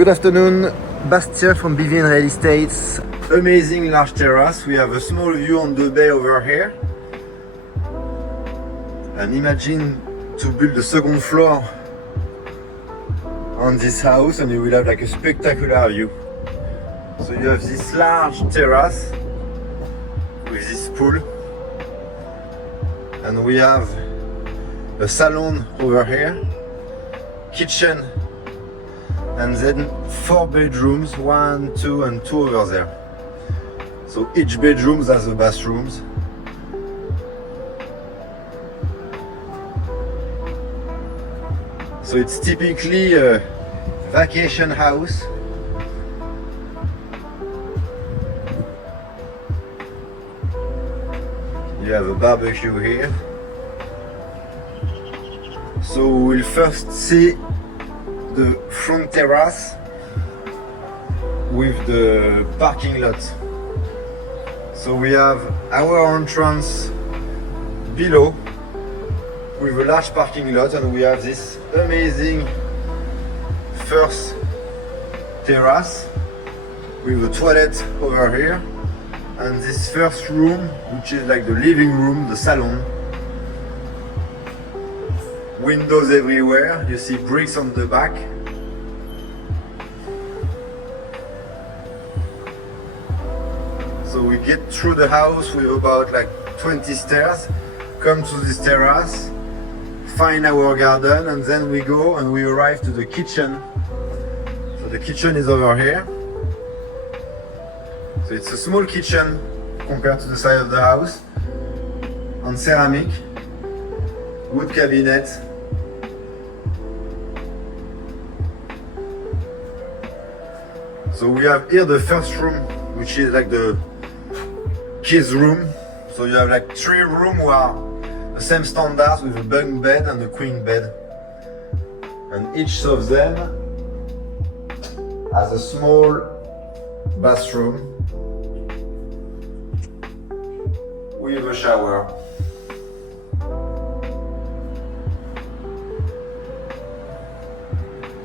Good afternoon, Bastien from BVN Real Estates. Amazing large terrace. We have a small view on the bay over here. And imagine to build the second floor on this house and you will have like a spectacular view. So you have this large terrace with this pool. And we have a salon over here, kitchen, and then 4 bedrooms, 1, 2 and 2 over there. So each bedroom has the bathrooms. So it's typically a vacation house. You have a barbecue here. So we'll first see the front terrace with the parking lot. So we have our entrance below with a large parking lot, and we have this amazing first terrace with a toilet over here, and this first room, which is like the living room, the salon. Windows everywhere, you see bricks on the back. So we get through the house with about like 20 stairs, come to this terrace, find our garden, and then we go and we arrive to the kitchen. So the kitchen is over here. So it's a small kitchen compared to the size of the house, on ceramic, wood cabinet. So we have here the first room, which is like the kids' room. So you have like 3 rooms who are the same standards with a bunk bed and a queen bed. And each of them has a small bathroom with a shower.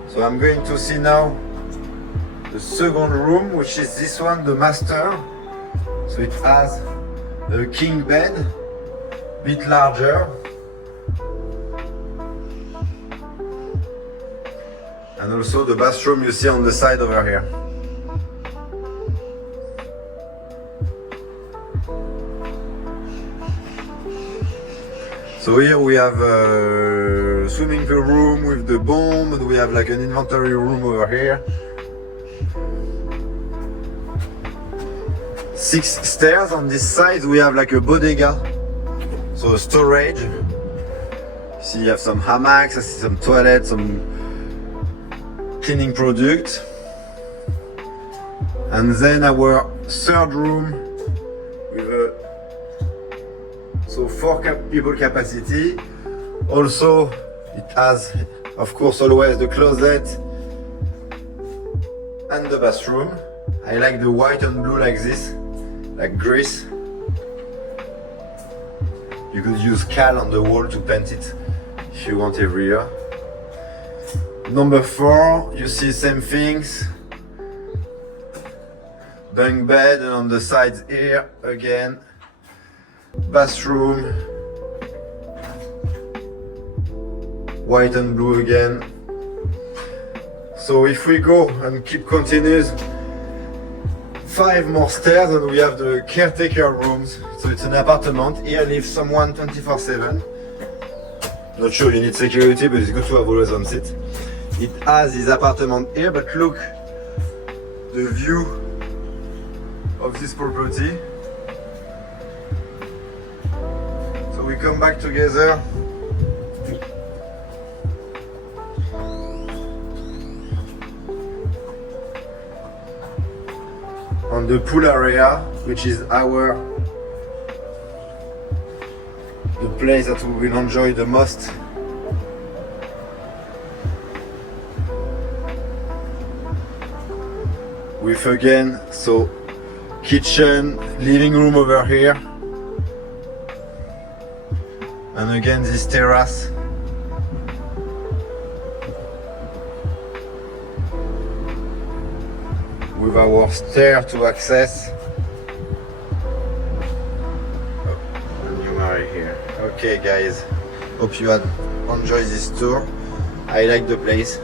So I'm going to see now the second room, which is this one, the master. So it has a king bed, a bit larger, and also the bathroom you see on the side over here. So here we have a swimming pool room with the bomb, and we have like an inventory room over here. 6 stairs on this side. We have like a bodega, so a storage. See, you have some hammocks, I see some toilets, some cleaning products. And then our third room with a 4 people capacity. Also, it has, of course, always the closet and the bathroom. I like the white and blue like this, like grease. You could use cal on the wall to paint it if you want every year. Number 4, you see same things. Bunk bed, and on the sides here again, bathroom, white and blue again. So if we go and keep continues, 5 more stairs and we have the caretaker rooms. So it's an apartment. Here lives someone 24/7. Not sure you need security, but it's good to have always on sit. It has his apartment here, but look, the view of this property. So we come back together. On the pool area, which is the place that we will enjoy the most. With again, so kitchen, living room over here, and again this terrace. with our stair to access. Here. Okay guys, hope you had enjoyed this tour. I like the place.